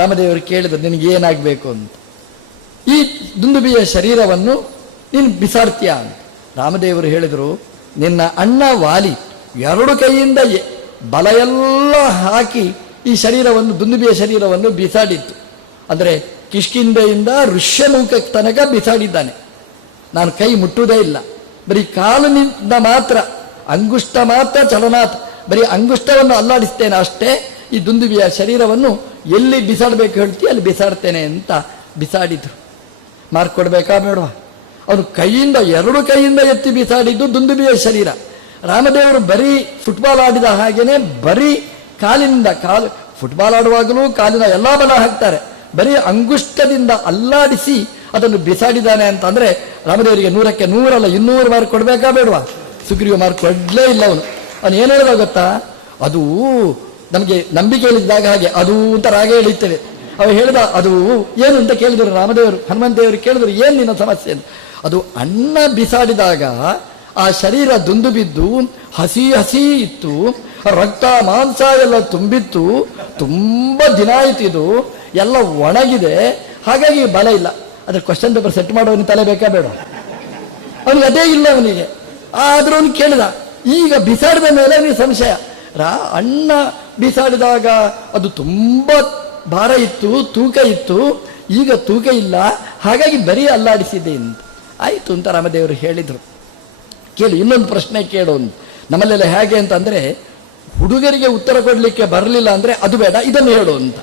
ರಾಮದೇವರು ಕೇಳಿದ್ರು, ನಿನಗೇನಾಗಬೇಕು ಅಂತ. ಈ ದುಂದುಬಿಯ ಶರೀರವನ್ನು ನೀನು ಬಿಸಾಡ್ತೀಯ ಅಂತ. ರಾಮದೇವರು ಹೇಳಿದರು, ನಿನ್ನ ಅಣ್ಣ ವಾಲಿ 2 ಕೈಯಿಂದ ಬಲ ಎಲ್ಲ ಹಾಕಿ ಈ ಶರೀರವನ್ನು, ದುಂದುಬಿಯ ಶರೀರವನ್ನು ಬಿಸಾಡಿತ್ತು. ಅಂದರೆ ಕಿಷ್ಕಿಂಧೆಯಿಂದ ಋಷ್ಯಮುಖ ತನಕ ಬಿಸಾಡಿದ್ದಾನೆ. ನಾನು ಕೈ ಮುಟ್ಟುವುದೇ ಇಲ್ಲ, ಬರೀ ಕಾಲಿನಿಂದ ಮಾತ್ರ, ಅಂಗುಷ್ಟ ಮಾತ್ರ ಚಲನಾತ್, ಬರೀ ಅಂಗುಷ್ಟವನ್ನು ಅಲ್ಲಾಡಿಸ್ತೇನೆ ಅಷ್ಟೇ. ಈ ದುಂದುಬಿಯ ಶರೀರವನ್ನು ಎಲ್ಲಿ ಬಿಸಾಡಬೇಕು ಹೇಳ್ತೀಯ ಅಲ್ಲಿ ಬಿಸಾಡ್ತೇನೆ ಅಂತ ಬಿಸಾಡಿದ್ರು. ಮಾರ್ಕ್ ಕೊಡಬೇಕಾ ಬೇಡವಾ? ಅವನು ಕೈಯಿಂದ 2 ಕೈಯಿಂದ ಎತ್ತಿ ಬಿಸಾಡಿದ್ದು ದುಂದುಬಿಯ ಶರೀರ. ರಾಮದೇವರು ಬರೀ ಫುಟ್ಬಾಲ್ ಆಡಿದ ಹಾಗೇನೆ ಬರೀ ಕಾಲಿನಿಂದ, ಫುಟ್ಬಾಲ್ ಆಡುವಾಗಲೂ ಕಾಲಿನ ಎಲ್ಲ ಬಲ ಹಾಕ್ತಾರೆ, ಬರೀ ಅಂಗುಷ್ಟದಿಂದ ಅಲ್ಲಾಡಿಸಿ ಅದನ್ನು ಬಿಸಾಡಿದ್ದಾನೆ ಅಂತ ಅಂದ್ರೆ ರಾಮದೇವರಿಗೆ 100ಕ್ಕೆ 100 ಅಲ್ಲ 200 ಮಾರ್ಕ್ ಕೊಡಬೇಕಾ ಬೇಡವಾ? ಸುಗ್ರೀವ ಮಾರ್ಕ್ ಕೊಡಲೇ ಇಲ್ಲ. ಅವನು ಏನು ಹೇಳಿದ ಗೊತ್ತಾ? ಅದು ನಮಗೆ ನಂಬಿಕೆ ಹೇಳಿದಾಗ ಹಾಗೆ ಅದು ಅಂತ ರಾಗ ಹೇಳಿರ್ತೇವೆ. ಅವ ಹೇಳಿದ ಅದು ಏನು ಅಂತ ಕೇಳಿದರು ರಾಮದೇವರು, ಹನುಮಂತೇವರು ಕೇಳಿದ್ರು, ಏನು ನಿನ್ನ ಸಮಸ್ಯೆ ಅಂತ. ಅದು ಅನ್ನ ಬಿಸಾಡಿದಾಗ ಆ ಶರೀರ ದುಂದು ಬಿದ್ದು ಹಸಿ ಹಸಿ ಇತ್ತು, ರಕ್ತ ಮಾಂಸ ಎಲ್ಲ ತುಂಬಿತ್ತು, ತುಂಬ ದಿನ ಆಯ್ತು, ಇದು ಎಲ್ಲ ಒಣಗಿದೆ, ಹಾಗಾಗಿ ಬಲ ಇಲ್ಲ. ಅದ್ರ ಕ್ವಶನ್ ಪೇಪರ್ ಸೆಟ್ ಮಾಡೋನಿಗೆ ತಲೆ ಬೇಕಾ ಬೇಡ? ಅವನಿಗೆ ಅದೇ ಇಲ್ಲ ಅವನಿಗೆ. ಆದ್ರೂ ಅವನು ಕೇಳಿದ, ಈಗ ಬಿಸಾಡಿದ ಮೇಲೆ ಅವನಿಗೆ ಸಂಶಯ. ಅಣ್ಣ ಬಿಸಾಡಿದಾಗ ಅದು ತುಂಬ ಭಾರ ಇತ್ತು, ತೂಕ ಇತ್ತು, ಈಗ ತೂಕ ಇಲ್ಲ, ಹಾಗಾಗಿ ಬರೀ ಅಲ್ಲಾಡಿಸಿದೆ ಅಂತ. ಆಯಿತು ಅಂತ ರಾಮದೇವರು ಹೇಳಿದರು. ಕೇಳಿ, ಇನ್ನೊಂದು ಪ್ರಶ್ನೆ ಕೇಳು. ನಮ್ಮಲ್ಲೆಲ್ಲ ಹೇಗೆ ಅಂತಂದರೆ, ಹುಡುಗರಿಗೆ ಉತ್ತರ ಕೊಡಲಿಕ್ಕೆ ಬರಲಿಲ್ಲ ಅಂದರೆ ಅದು ಬೇಡ, ಇದನ್ನು ಹೇಳು ಅಂತ.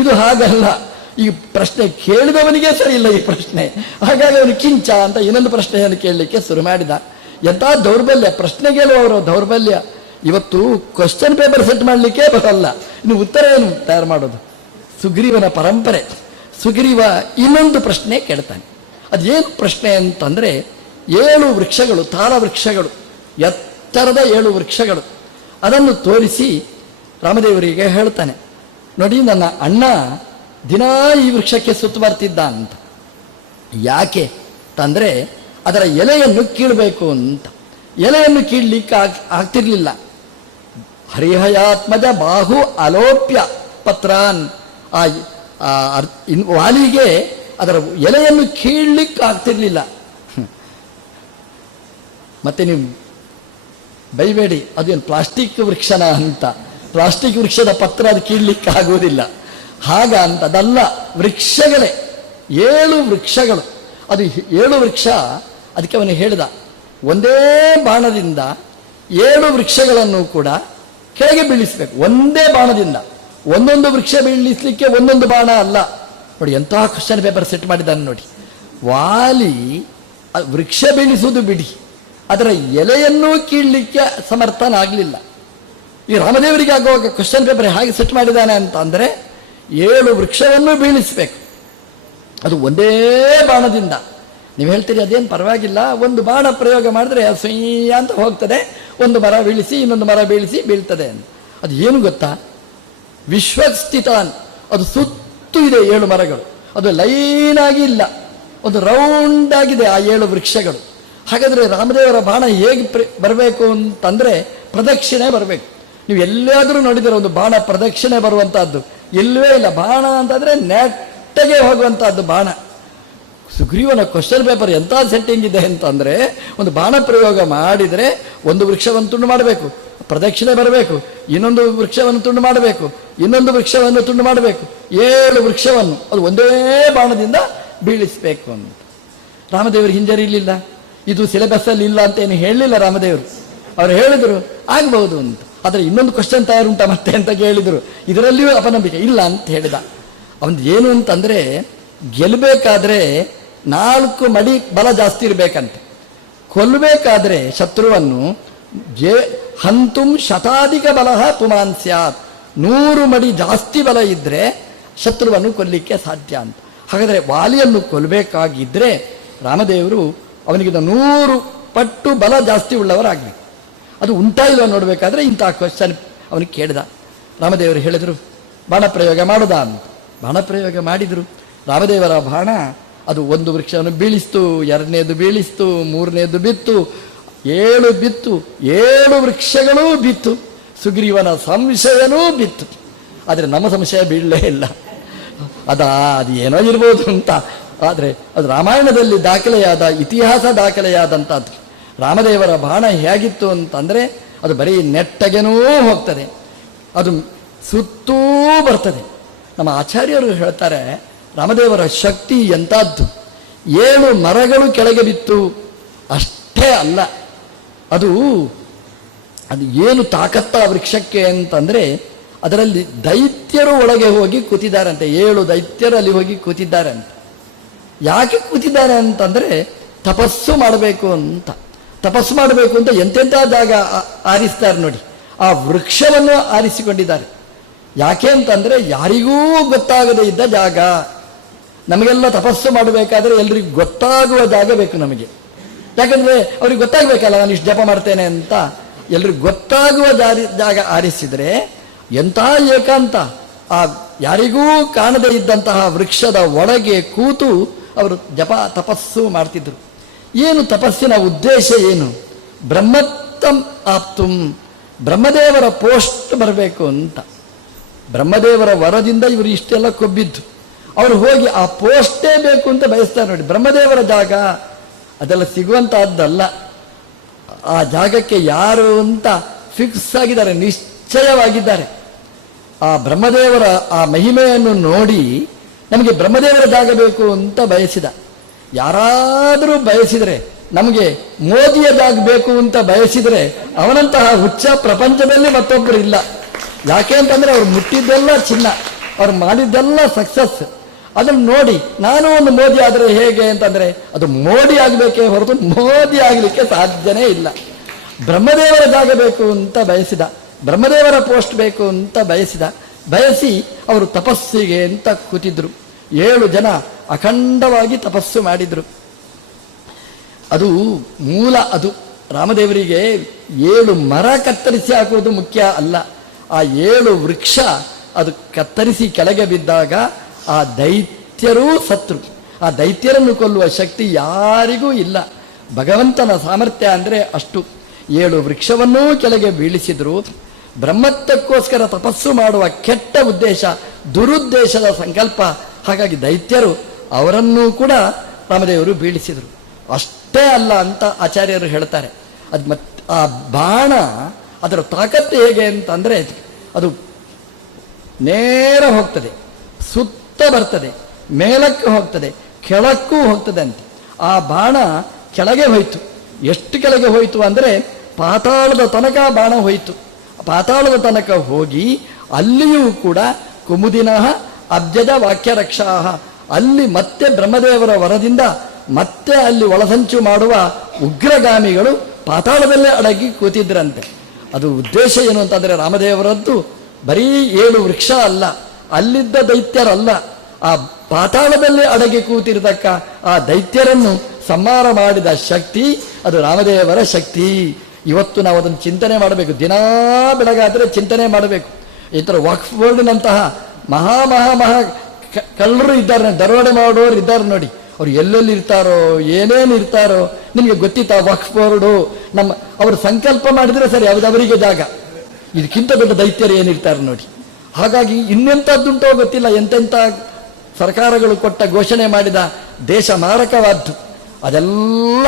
ಇದು ಹಾಗಲ್ಲ. ಈ ಪ್ರಶ್ನೆ ಕೇಳಿದವನಿಗೆ ಸರಿ ಇಲ್ಲ ಈ ಪ್ರಶ್ನೆ, ಹಾಗಾಗಿ ಅವನು ಕಿಂಚ ಅಂತ ಇನ್ನೊಂದು ಪ್ರಶ್ನೆಯನ್ನು ಕೇಳಲಿಕ್ಕೆ ಶುರು ಮಾಡಿದ. ಎಂಥ ದೌರ್ಬಲ್ಯ, ಪ್ರಶ್ನೆ ಕೇಳುವವರು ದೌರ್ಬಲ್ಯ. ಇವತ್ತು ಕ್ವಶನ್ ಪೇಪರ್ ಸೆಟ್ ಮಾಡಲಿಕ್ಕೆ ಬರಲ್ಲ, ಇನ್ನು ಉತ್ತರ ಏನು ತಯಾರು ಮಾಡೋದು? ಸುಗ್ರೀವನ ಪರಂಪರೆ. ಸುಗ್ರೀವ ಇನ್ನೊಂದು ಪ್ರಶ್ನೆ ಕೇಳ್ತಾನೆ. ಅದೇನು ಪ್ರಶ್ನೆ ಅಂತಂದರೆ, 7 ವೃಕ್ಷಗಳು, ತಾಳ ವೃಕ್ಷಗಳು, ಎತ್ತರದ 7 ವೃಕ್ಷಗಳು, ಅದನ್ನು ತೋರಿಸಿ ರಾಮದೇವರಿಗೆ ಹೇಳ್ತಾನೆ, ನೋಡಿ ನನ್ನ ಅಣ್ಣ ದಿನಾ ಈ ವೃಕ್ಷಕ್ಕೆ ಸುತ್ತು ಬರ್ತಿದ್ದ ಅಂತ. ಯಾಕೆ ಅಂತಂದರೆ ಅದರ ಎಲೆಯನ್ನು ಕೀಳಬೇಕು ಅಂತ. ಎಲೆಯನ್ನು ಕೀಳಲಿಕ್ಕೆ ಆಗ್ತಿರ್ಲಿಲ್ಲ. ಹರಿಹಯಾತ್ಮಜ ಬಾಹು ಅಲೋಪ್ಯ ಪತ್ರಾನ್, ವಾಲಿಗೆ ಅದರ ಎಲೆಯನ್ನು ಕೀಳಲಿಕ್ಕೆ ಆಗ್ತಿರ್ಲಿಲ್ಲ. ಮತ್ತೆ ನೀವು ಬೈಬೇಡಿ, ಅದೇನು ಪ್ಲಾಸ್ಟಿಕ್ ವೃಕ್ಷನ ಅಂತ, ಪ್ಲಾಸ್ಟಿಕ್ ವೃಕ್ಷದ ಪತ್ರ ಅದು ಕೀಳಲಿಕ್ಕೆ ಆಗುವುದಿಲ್ಲ ಹಾಗ ಅಂತ. ಅದಲ್ಲ, ವೃಕ್ಷಗಳೇ 7 ವೃಕ್ಷಗಳು. ಅದು 7 ವೃಕ್ಷ. ಅದಕ್ಕೆ ಅವನು ಹೇಳಿದ, ಒಂದೇ ಬಾಣದಿಂದ 7 ವೃಕ್ಷಗಳನ್ನು ಕೂಡ ಕೆಳಗೆ ಬೀಳಿಸಬೇಕು. ಒಂದೇ ಬಾಣದಿಂದ ಒಂದೊಂದು ವೃಕ್ಷ ಬೀಳಿಸಲಿಕ್ಕೆ ಒಂದೊಂದು ಬಾಣ ಅಲ್ಲ. ನೋಡಿ ಎಂತಹ ಕ್ವಶನ್ ಪೇಪರ್ ಸೆಟ್ ಮಾಡಿದ್ದಾನೆ ನೋಡಿ. ವಾಲಿ ವೃಕ್ಷ ಬೀಳಿಸುವುದು ಬಿಡಿ, ಅದರ ಎಲೆಯನ್ನೂ ಕೀಳಲಿಕ್ಕೆ ಸಮರ್ಥನಾಗಲಿಲ್ಲ. ಈ ರಾಮದೇವರಿಗೆ ಆಗುವಾಗ ಕ್ವಶನ್ ಪೇಪರ್ ಹೇಗೆ ಸೆಟ್ ಮಾಡಿದ್ದಾನೆ ಅಂತ ಅಂದರೆ, 7 ವೃಕ್ಷವನ್ನು ಬೀಳಿಸಬೇಕು, ಅದು ಒಂದೇ ಬಾಣದಿಂದ. ನೀವು ಹೇಳ್ತೀರಿ ಅದೇನು ಪರವಾಗಿಲ್ಲ, ಒಂದು ಬಾಣ ಪ್ರಯೋಗ ಮಾಡಿದ್ರೆ ಸುಯ್ಯ ಅಂತ ಹೋಗ್ತದೆ, ಒಂದು ಮರ ಬೀಳಿಸಿ ಇನ್ನೊಂದು ಮರ ಬೀಳಿಸಿ ಬೀಳ್ತದೆ ಅಂತ. ಅದು ಏನು ಗೊತ್ತಾ? ವಿಶ್ವಸ್ಥಿತಾನ್, ಅದು ಸುತ್ತು ಇದೆ 7 ಮರಗಳು, ಅದು ಲೈನ್ ಆಗಿ ಇಲ್ಲ, ಒಂದು ರೌಂಡ್ ಆಗಿದೆ ಆ 7 ವೃಕ್ಷಗಳು. ಹಾಗಾದರೆ ರಾಮದೇವರ ಬಾಣ ಹೇಗೆ ಬರಬೇಕು ಅಂತಂದರೆ ಪ್ರದಕ್ಷಿಣೆ ಬರಬೇಕು. ನೀವು ಎಲ್ಲಾದರೂ ನೋಡಿದರೆ ಒಂದು ಬಾಣ ಪ್ರದಕ್ಷಿಣೆ ಬರುವಂತಹದ್ದು ಇಲ್ಲವೇ ಇಲ್ಲ. ಬಾಣ ಅಂತಂದರೆ ನೆಟ್ಟಗೆ ಹೋಗುವಂತಹದ್ದು ಬಾಣ. ಸುಗ್ರೀವನ ಕ್ವಶನ್ ಪೇಪರ್ ಎಂಥ ಸೆಟ್ಟಿಂಗ್ ಇದೆ ಅಂತಂದರೆ, ಒಂದು ಬಾಣ ಪ್ರಯೋಗ ಮಾಡಿದರೆ ಒಂದು ವೃಕ್ಷವನ್ನು ತುಂಡು ಮಾಡಬೇಕು, ಪ್ರದಕ್ಷಿಣೆ ಬರಬೇಕು, ಇನ್ನೊಂದು ವೃಕ್ಷವನ್ನು ತುಂಡು ಮಾಡಬೇಕು, ಇನ್ನೊಂದು ವೃಕ್ಷವನ್ನು ತುಂಡು ಮಾಡಬೇಕು, 7 ವೃಕ್ಷವನ್ನು ಅದು ಒಂದೇ ಬಾಣದಿಂದ ಬೀಳಿಸಬೇಕು ಅಂತ. ರಾಮದೇವರು ಹಿಂಜರಿಲಿಲ್ಲ, ಇದು ಸಿಲೆಬಸ್ಸಲ್ಲಿ ಇಲ್ಲ ಅಂತ ಏನು ಹೇಳಲಿಲ್ಲ ರಾಮದೇವರು. ಅವರು ಹೇಳಿದರು ಆಗ್ಬಹುದು ಅಂತ. ಆದರೆ ಇನ್ನೊಂದು ಕ್ವಶನ್ ತಯಾರುಂಟ ಮತ್ತೆ ಅಂತ ಕೇಳಿದರು, ಇದರಲ್ಲಿಯೂ ಅಪನಂಬಿಕೆ ಇಲ್ಲ ಅಂತ ಹೇಳಿದ. ಅವನು ಏನು ಅಂತಂದರೆ, ಗೆಲ್ಲಬೇಕಾದ್ರೆ 4 ಮಡಿ ಬಲ ಜಾಸ್ತಿ ಇರಬೇಕಂತೆ, ಕೊಲ್ಲಬೇಕಾದ್ರೆ ಶತ್ರುವನ್ನು ಹಂತುಂ ಶತಾಧಿಕ ಬಲ ಪುಮಾನ್ ಸ್ಯಾತ್, 100 ಮಡಿ ಜಾಸ್ತಿ ಬಲ ಇದ್ದರೆ ಶತ್ರುವನ್ನು ಕೊಲ್ಲಿಕ್ಕೆ ಸಾಧ್ಯ ಅಂತ. ಹಾಗಾದರೆ ವಾಲಿಯನ್ನು ಕೊಲ್ಲಬೇಕಾಗಿದ್ದರೆ ರಾಮದೇವರು ಅವನಿಗೆ 100 ಪಟ್ಟು ಬಲ ಜಾಸ್ತಿ ಉಳ್ಳವರಾಗಬೇಕು. ಅದು ಉಂಟಾ ಇಲ್ವ ನೋಡಬೇಕಾದ್ರೆ ಇಂಥ ಕ್ವಶನ್ ಅವನಿಗೆ ಕೇಳಿದ. ರಾಮದೇವರು ಹೇಳಿದರು ಬಾಣ ಪ್ರಯೋಗ ಮಾಡುದ ಅಂತ. ಬಾಣ ಪ್ರಯೋಗ ಮಾಡಿದರು. ರಾಮದೇವರ ಬಾಣ ಅದು ಒಂದು ವೃಕ್ಷವನ್ನು ಬೀಳಿಸ್ತು, 2ನೇದು ಬೀಳಿಸ್ತು, 3ನೇದು ಬಿತ್ತು, 7 ಬಿತ್ತು, 7 ವೃಕ್ಷಗಳೂ ಬಿತ್ತು. ಸುಗ್ರೀವನ ಸಂಶಯನೂ ಬಿತ್ತು. ಆದರೆ ನಮ್ಮ ಸಂಶಯ ಬೀಳಲೇ ಇಲ್ಲ. ಅದು ಏನೋ ಇರ್ಬೋದು ಅಂತ. ಆದರೆ ಅದು ರಾಮಾಯಣದಲ್ಲಿ ದಾಖಲೆಯಾದ, ಇತಿಹಾಸ ದಾಖಲೆಯಾದಂಥದ್ದು. ರಾಮದೇವರ ಬಾಣ ಹೇಗಿತ್ತು ಅಂತಂದರೆ ಅದು ಬರೀ ನೆಟ್ಟಗೆನೂ ಹೋಗ್ತದೆ, ಅದು ಸುತ್ತೂ ಬರ್ತದೆ. ನಮ್ಮ ಆಚಾರ್ಯರು ಹೇಳ್ತಾರೆ ರಾಮದೇವರ ಶಕ್ತಿ ಎಂಥದ್ದು. 7 ಮರಗಳು ಕೆಳಗೆ ಬಿತ್ತು ಅಷ್ಟೇ ಅಲ್ಲ, ಅದು ಏನು ತಾಕತ್ತ ವೃಕ್ಷಕ್ಕೆ ಅಂತಂದರೆ ಅದರಲ್ಲಿ ದೈತ್ಯರು ಒಳಗೆ ಹೋಗಿ ಕೂತಿದ್ದಾರಂತೆ. 7 ದೈತ್ಯರು ಅಲ್ಲಿ ಹೋಗಿ ಕೂತಿದ್ದಾರೆ ಅಂತ. ಯಾಕೆ ಕೂತಿದ್ದಾರೆ ಅಂತಂದರೆ ತಪಸ್ಸು ಮಾಡಬೇಕು ಅಂತ. ತಪಸ್ಸು ಮಾಡಬೇಕು ಅಂತ ಎಂತೆಂಥ ಜಾಗ ಆರಿಸ್ತಾರೆ ನೋಡಿ, ಆ ವೃಕ್ಷವನ್ನು ಆರಿಸಿಕೊಂಡಿದ್ದಾರೆ. ಯಾಕೆ ಅಂತಂದರೆ ಯಾರಿಗೂ ಗೊತ್ತಾಗದೇ ಇದ್ದ ಜಾಗ. ನಮಗೆಲ್ಲ ತಪಸ್ಸು ಮಾಡಬೇಕಾದ್ರೆ ಎಲ್ರಿಗೂ ಗೊತ್ತಾಗುವ ಜಾಗ ಬೇಕು ನಮಗೆ. ಯಾಕಂದರೆ ಅವ್ರಿಗೆ ಗೊತ್ತಾಗಬೇಕಲ್ಲ ನಾನು ಇಷ್ಟು ಜಪ ಮಾಡ್ತೇನೆ ಅಂತ. ಎಲ್ರಿಗೂ ಗೊತ್ತಾಗುವ ಜಾಗ ಆರಿಸಿದರೆ ಎಂಥ ಏಕಾಂತ. ಆ ಯಾರಿಗೂ ಕಾಣದೇ ಇದ್ದಂತಹ ವೃಕ್ಷದ ಒಳಗೆ ಕೂತು ಅವರು ಜಪ ತಪಸ್ಸು ಮಾಡ್ತಿದ್ರು. ಏನು ತಪಸ್ಸಿನ ಉದ್ದೇಶ ಏನು? ಬ್ರಹ್ಮತ್ತಂ ಆಪ್ತುಂ, ಬ್ರಹ್ಮದೇವರ ಪೋಸ್ಟ್ ಬರಬೇಕು ಅಂತ. ಬ್ರಹ್ಮದೇವರ ವರದಿಂದ ಇವರು ಇಷ್ಟೆಲ್ಲ ಕೊಬ್ಬಿದ್ದು. ಅವರು ಹೋಗಿ ಆ ಪೋಸ್ಟೇ ಬೇಕು ಅಂತ ಬಯಸ್ತಾರೆ ನೋಡಿ. ಬ್ರಹ್ಮದೇವರ ಜಾಗ ಅದೆಲ್ಲ ಸಿಗುವಂತಹದ್ದಲ್ಲ. ಆ ಜಾಗಕ್ಕೆ ಯಾರು ಅಂತ ಫಿಕ್ಸ್ ಆಗಿದ್ದಾರೆ, ನಿಶ್ಚಯವಾಗಿದ್ದಾರೆ. ಆ ಬ್ರಹ್ಮದೇವರ ಆ ಮಹಿಮೆಯನ್ನು ನೋಡಿ ನಮಗೆ ಬ್ರಹ್ಮದೇವರ ಜಾಗ ಬೇಕು ಅಂತ ಬಯಸಿದ. ಯಾರಾದರೂ ಬಯಸಿದರೆ, ನಮಗೆ ಮೋದಿಯ ಜಾಗ ಬೇಕು ಅಂತ ಬಯಸಿದರೆ ಅವನಂತಹ ಹುಚ್ಚ ಪ್ರಪಂಚದಲ್ಲಿ ಮತ್ತೊಬ್ಬರು ಇಲ್ಲ. ಯಾಕೆ ಅಂತಂದರೆ ಅವ್ರು ಮುಟ್ಟಿದ್ದೆಲ್ಲ ಚಿನ್ನ, ಅವ್ರು ಮಾಡಿದ್ದೆಲ್ಲ ಸಕ್ಸಸ್. ಅದನ್ನು ನೋಡಿ ನಾನು ಒಂದು ಮೋದಿ ಆದರೆ ಹೇಗೆ ಅಂತಂದರೆ ಅದು ಮೋಡಿ ಆಗಬೇಕೇ ಹೊರತು ಮೋದಿ ಆಗಲಿಕ್ಕೆ ಸಾಧ್ಯನೇ ಇಲ್ಲ. ಬ್ರಹ್ಮದೇವರ ಜಾಗ ಬೇಕು ಅಂತ ಬಯಸಿದ, ಬ್ರಹ್ಮದೇವರ ಪೋಸ್ಟ್ ಬೇಕು ಅಂತ ಬಯಸಿ ಅವರು ತಪಸ್ಸಿಗೆ ಅಂತ ಕೂತಿದ್ರು. 7 ಜನ ಅಖಂಡವಾಗಿ ತಪಸ್ಸು ಮಾಡಿದ್ರು. ಅದು ಮೂಲ. ಅದು ರಾಮದೇವರಿಗೆ 7 ಮರ ಕತ್ತರಿಸಿ ಹಾಕುವುದು ಮುಖ್ಯ ಅಲ್ಲ. ಆ 7 ವೃಕ್ಷ ಅದು ಕತ್ತರಿಸಿ ಕೆಳಗೆ ಬಿದ್ದಾಗ ಆ ದೈತ್ಯರೂ ಸತ್ರು. ಆ ದೈತ್ಯರನ್ನು ಕೊಲ್ಲುವ ಶಕ್ತಿ ಯಾರಿಗೂ ಇಲ್ಲ. ಭಗವಂತನ ಸಾಮರ್ಥ್ಯ ಅಂದರೆ ಅಷ್ಟು. 7 ವೃಕ್ಷವನ್ನೂ ಕೆಳಗೆ ಬೀಳಿಸಿದ್ರು. ಬ್ರಹ್ಮತ್ವಕ್ಕೋಸ್ಕರ ತಪಸ್ಸು ಮಾಡುವ ಕೆಟ್ಟ ಉದ್ದೇಶ, ದುರುದ್ದೇಶದ ಸಂಕಲ್ಪ. ಹಾಗಾಗಿ ದೈತ್ಯರು ಅವರನ್ನೂ ಕೂಡ ರಾಮದೇವರು ಬೀಳಿಸಿದರು. ಅಷ್ಟೇ ಅಲ್ಲ ಅಂತ ಆಚಾರ್ಯರು ಹೇಳ್ತಾರೆ. ಅದು ಆ ಬಾಣ ಅದರ ತಾಕತ್ತು ಹೇಗೆ ಅಂತಂದರೆ ಅದು ನೇರ ಹೋಗ್ತದೆ, ಸುತ್ತ ಬರ್ತದೆ, ಮೇಲಕ್ಕೆ ಹೋಗ್ತದೆ, ಕೆಳಕ್ಕೂ ಹೋಗ್ತದೆ ಅಂತ. ಆ ಬಾಣ ಕೆಳಗೆ ಹೋಯಿತು. ಎಷ್ಟು ಕೆಳಗೆ ಹೋಯಿತು ಅಂದರೆ ಪಾತಾಳದ ತನಕ ಬಾಣ ಹೋಯಿತು. ಪಾತಾಳದ ತನಕ ಹೋಗಿ ಅಲ್ಲಿಯೂ ಕೂಡ ಕುಮುದಿನಃ ಅಬ್ಜದ ವಾಕ್ಯ ರಕ್ಷಾಹ, ಅಲ್ಲಿ ಮತ್ತೆ ಬ್ರಹ್ಮದೇವರ ವರದಿಂದ ಮತ್ತೆ ಅಲ್ಲಿ ಒಳಸಂಚು ಮಾಡುವ ಉಗ್ರಗಾಮಿಗಳು ಪಾತಾಳದಲ್ಲೇ ಅಡಗಿ ಕೂತಿದ್ರಂತೆ. ಅದು ಉದ್ದೇಶ ಏನು ಅಂತಂದರೆ ರಾಮದೇವರದ್ದು ಬರೀ 7 ವೃಕ್ಷ ಅಲ್ಲ, ಅಲ್ಲಿದ್ದ ದೈತ್ಯರಲ್ಲ, ಆ ಪಾತಾಳದಲ್ಲಿ ಅಡಗಿ ಕೂತಿರತಕ್ಕ ಆ ದೈತ್ಯರನ್ನು ಸಂಹಾರ ಮಾಡಿದ ಶಕ್ತಿ ಅದು ರಾಮದೇವರ ಶಕ್ತಿ. ಇವತ್ತು ನಾವು ಅದನ್ನು ಚಿಂತನೆ ಮಾಡಬೇಕು. ದಿನಾ ಬೆಳಗಾದರೆ ಚಿಂತನೆ ಮಾಡಬೇಕು. ಈ ಥರ ವಕ್ಫ್ ಬೋರ್ಡ್ನಂತಹ ಮಹಾ ಮಹಾ ಮಹಾ ಕಳ್ಳರು ಇದ್ದಾರೆ, ದರೋಡೆ ಮಾಡೋರು ಇದ್ದಾರೆ ನೋಡಿ. ಅವ್ರು ಎಲ್ಲೆಲ್ಲಿ ಇರ್ತಾರೋ, ಏನೇನು ಇರ್ತಾರೋ ನಿಮಗೆ ಗೊತ್ತಿತ್ತಾ? ವಕ್ಫ್ ಬೋರ್ಡು ನಮ್ಮ ಅವರು ಸಂಕಲ್ಪ ಮಾಡಿದರೆ ಸರಿ, ಅದು ಅವರಿಗೆ ಜಾಗ. ಇದಕ್ಕಿಂತ ದೊಡ್ಡ ದೈತ್ಯರು ಏನಿರ್ತಾರೆ ನೋಡಿ. ಹಾಗಾಗಿ ಇನ್ನೆಂಥದ್ದುಂಟೋ ಗೊತ್ತಿಲ್ಲ, ಎಂತೆಂಥ ಸರ್ಕಾರಗಳು ಕೊಟ್ಟ ಘೋಷಣೆ ಮಾಡಿದ ದೇಶ ಮಾರಕವಾದ್ದು ಅದೆಲ್ಲ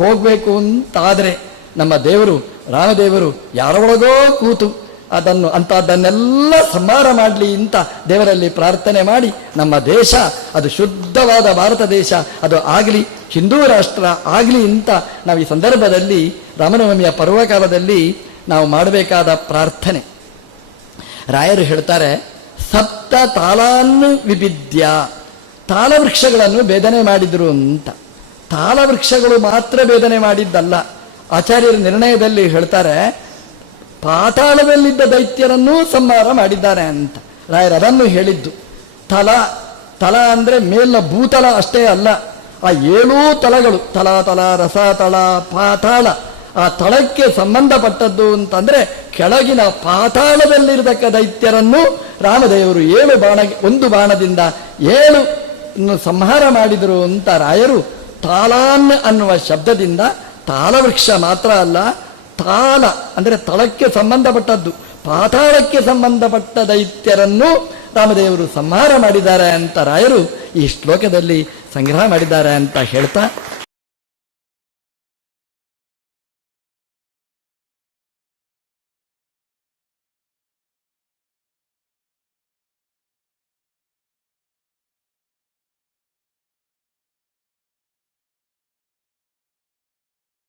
ಹೋಗಬೇಕು ಅಂತಾದರೆ ನಮ್ಮ ದೇವರು ರಾಮದೇವರು ಯಾರೊಳಗೋ ಕೂತು ಅದನ್ನೆಲ್ಲ ಸಂಹಾರ ಮಾಡಲಿ ಅಂತ ದೇವರಲ್ಲಿ ಪ್ರಾರ್ಥನೆ ಮಾಡಿ ನಮ್ಮ ದೇಶ ಅದು ಶುದ್ಧವಾದ ಭಾರತ ದೇಶ ಅದು ಆಗಲಿ, ಹಿಂದೂ ರಾಷ್ಟ್ರ ಆಗಲಿ ಅಂತ ನಾವು ಈ ಸಂದರ್ಭದಲ್ಲಿ ರಾಮನವಮಿಯ ಪರ್ವಕಾಲದಲ್ಲಿ ನಾವು ಮಾಡಬೇಕಾದ ಪ್ರಾರ್ಥನೆ. ರಾಯರು ಹೇಳ್ತಾರೆ, ಸಪ್ತ ತಾಲಾನ್ನು ವಿಭಿದ್ಯ, ತಾಲವೃಕ್ಷಗಳನ್ನು ಭೇದನೆ ಮಾಡಿದ್ರು ಅಂತ. ತಾಲವೃಕ್ಷಗಳು ಮಾತ್ರ ಭೇದನೆ ಮಾಡಿದ್ದಲ್ಲ, ಆಚಾರ್ಯರ ನಿರ್ಣಯದಲ್ಲಿ ಹೇಳ್ತಾರೆ ಪಾತಾಳದಲ್ಲಿದ್ದ ದೈತ್ಯರನ್ನೂ ಸಂಹಾರ ಮಾಡಿದ್ದಾರೆ ಅಂತ. ರಾಯರು ಅದನ್ನು ಹೇಳಿದ್ದು. ತಲ ಅಂದರೆ ಮೇಲಿನ ಭೂತಲ ಅಷ್ಟೇ ಅಲ್ಲ, ಆ 7 ತಲಗಳು, ತಲ ರಸತಳ ಪಾತಾಳ, ಆ ತಳಕ್ಕೆ ಸಂಬಂಧಪಟ್ಟದ್ದು ಅಂತಂದರೆ ಕೆಳಗಿನ ಪಾತಾಳದಲ್ಲಿರತಕ್ಕ ದೈತ್ಯರನ್ನು ರಾಮದೇವರು 1 ಬಾಣದಿಂದ 7 ಸಂಹಾರ ಮಾಡಿದರು ಅಂತ ರಾಯರು ತಾಲಾನ್ ಅನ್ನುವ ಶಬ್ದದಿಂದ ತಾಲವೃಕ್ಷ ಮಾತ್ರ ಅಲ್ಲ, ತಾಲ ಅಂದರೆ ತಳಕ್ಕೆ ಸಂಬಂಧಪಟ್ಟದ್ದು, ಪಾತಾಳಕ್ಕೆ ಸಂಬಂಧಪಟ್ಟ ದೈತ್ಯರನ್ನು ರಾಮದೇವರು ಸಂಹಾರ ಮಾಡಿದ್ದಾರೆ ಅಂತ ರಾಯರು ಈ ಶ್ಲೋಕದಲ್ಲಿ ಸಂಗ್ರಹ ಮಾಡಿದ್ದಾರೆ ಅಂತ ಹೇಳ್ತಾ